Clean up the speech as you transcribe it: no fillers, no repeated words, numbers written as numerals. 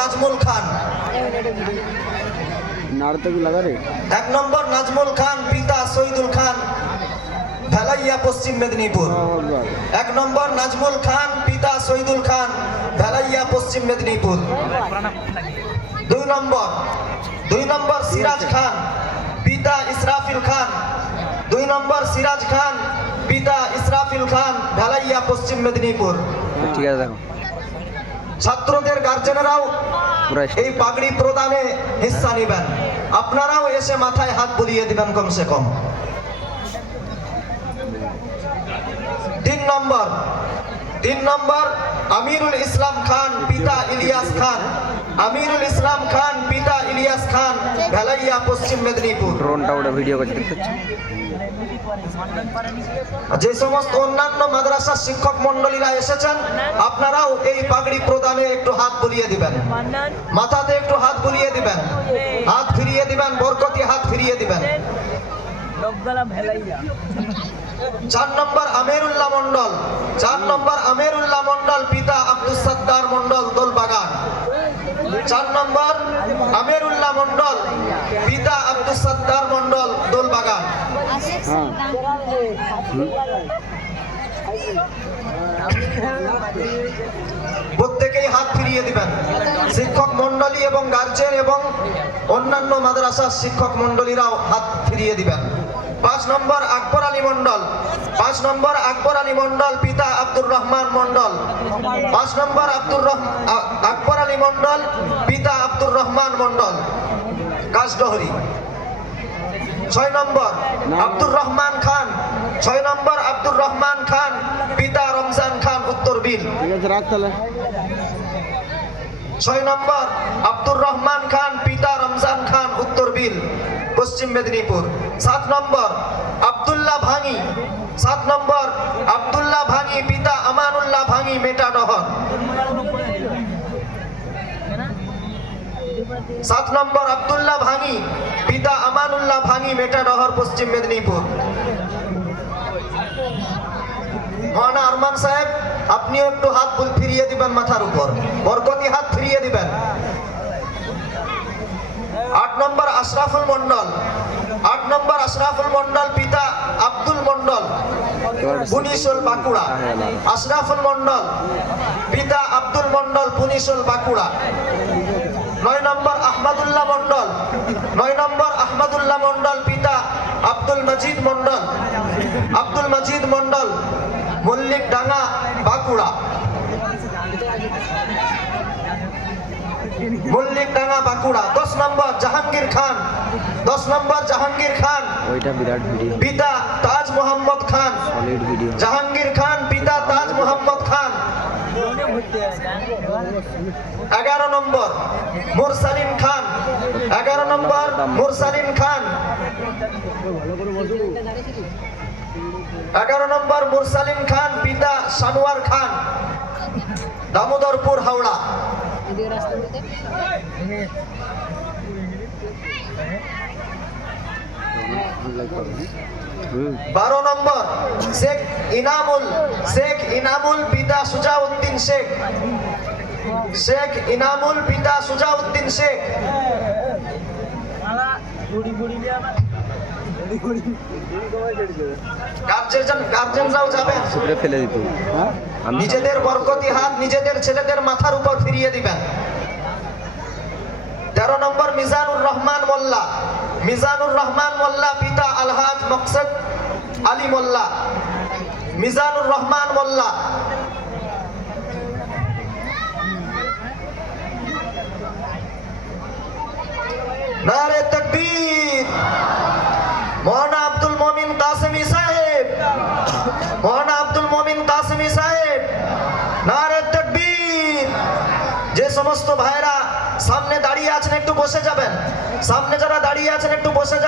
নাজমুল খান। এক নম্বর নাজমুল খান, পিতা শহীদুল খান, ভেলাইয়া, পশ্চিম মেদিনীপুর। এক নম্বর নাজমুল খান, পিতা শহীদুল খান, ভেলাইয়া, পশ্চিম মেদিনীপুর। দুই নম্বর সিরাজ খান, পিতা ইসরাফিল খান। দুই নম্বর সিরাজ খান, পিতা ইসরাফিল খান, ভেলাইয়া, পশ্চিম মেদিনীপুর। ঠিক আছে, দেখো ছাত্রদের গার্জেনেরাও এই পাগড়ি প্রদানে হিস্সা নেবেন। আপনারাও এসে মাথায় হাত বুলিয়ে দিবেন কমসে কম। 3 নম্বর আমিরুল ইসলাম খান, পিতা ইলিয়াস খান। আমিরুল ইসলাম খান, পিতা ইলিয়াস খান, ভেলাইয়া, পশ্চিম মেদিনীপুর। ড্রোনটা ওটা ভিডিও করতে দেখতে পাচ্ছ। যে সমস্ত অন্যান্য মাদ্রাসার শিক্ষক মন্ডলীরা এসেছেন, আপনারাও এই পাগড়ি প্রদানে একটু হাত বুলিয়ে দিবেন, মাথাতে একটু হাত বুলিয়ে দিবেন, হাত ফিরিয়ে দিবেন, বরকতি হাত ফিরিয়ে দিবেন। 4 নম্বর আমিরুল্লাহ মন্ডল। 4 নম্বর আমিরুল্লাহ মন্ডল, পিতা আব্দুস সাত্তার মন্ডল, দোলবাগান। 4 নম্বর আমিরুল্লাহ মন্ডল, পিতা আব্দুস সাত্তার মন্ডল, দোলবাগান। প্রত্যেকেই হাত ফিরিয়ে দিবেন। শিক্ষক মন্ডলী এবং গার্জেন এবং অন্যান্য মাদ্রাসার শিক্ষক মন্ডলীরাও হাত ফিরিয়ে দিবেন। 5 নম্বর আকবর আলী মন্ডল। 5 নম্বর আকবর আলী মন্ডল, পিতা আব্দুর রহমান মন্ডল। 5 নম্বর আকবর আলী মন্ডল, পিতা আব্দুর রহমান মন্ডল, কাশডহরি। 6 নম্বর আব্দুর রহমান খান। 6 নম্বর আব্দুর রহমান খান, পিতা রমজান খান, উত্তর বিল। 6 নম্বর আব্দুর রহমান খান, পিতা রমজান খান, উত্তর বিল, পশ্চিম মেদিনীপুর। 7 নম্বর আব্দুল্লাহ ভাঙি। 7 নম্বর আব্দুল্লাহ ভাঙি, পিতা আমানুল্লাহ ভাঙি, মেটাডহর। 7 নম্বর আব্দুল্লাহ ভাঙি, পিতা আমানুল্লাহ ভাঙি, মেটাডহর, পশ্চিম মেদিনীপুর। মাওলানা আরমান সাহেব, আপনিও একটু হাত ফিরিয়ে দিবেন মাথার উপর, বরকতি হাত ফিরিয়ে দিবেন। 8 নম্বর আশরাফুল মন্ডল। 8 নম্বর আশরাফুল মন্ডল, পিতা আব্দুল মন্ডল, পুনিশোল, বাঁকুড়া। আশরাফুল মন্ডল, পিতা আব্দুল মন্ডল, পুনিশোল, বাঁকুড়া। 9 নম্বর আহমদুল্লাহ মন্ডল। 9 নম্বর আহমদুল্লাহ মন্ডল, পিতা আব্দুল মজিদ মন্ডল। আব্দুল মজিদ মন্ডল, মল্লিক ডাঙ্গা, বাঁকুড়া। মল্লিক ডাঙ্গা, বাঁকুড়া। 10 নম্বর জাহাঙ্গীর খান। 10 নম্বর জাহাঙ্গীর খান, ওইটা বিরাট ভিডিও, পিতা তাজ মোহাম্মদ খান। Solid video. জাহাঙ্গীর খান, পিতা তাজ মোহাম্মদ খান। 11 নম্বর মুরসালিন খান। 11 নম্বর মুরসালিন খান। 11 নম্বর মুরসালিন খান, পিতা সানোয়ার খান, দামোদরপুর, হাওড়া। 12 নম্বর শেখ ইনামুল, পিতা সুজাউদ্দিন শেখ। শেখ ইনামুল, পিতা সুজাউদ্দিন শেখ। গার্জেনরাও যাবেন, ফেলে দিত। নিজেদের বরকতি হাত নিজেদের ছেলেদের মাথার উপর ফিরিয়ে দিবেন। 13 নম্বর মিজানুর রহমান মোল্লা। মিজানুর রহমান মোল্লা, পিতা আলহাজ মকসদ আলী মোল্লা। মিজানুর রহমান মোল্লা। নারে তাকবীর। মাওলানা আব্দুল মমিন কাসেমি সাহেব। মাওলানা আব্দুল মমিন কাসেমি সাহেব, নারে তাকবীর। যে সমস্ত ভাইরা সামনে দাঁড়িয়ে আছেন একটু বসে যাবেন। সামনে যারা দাঁড়িয়ে আছেন একটু বসে যাবেন।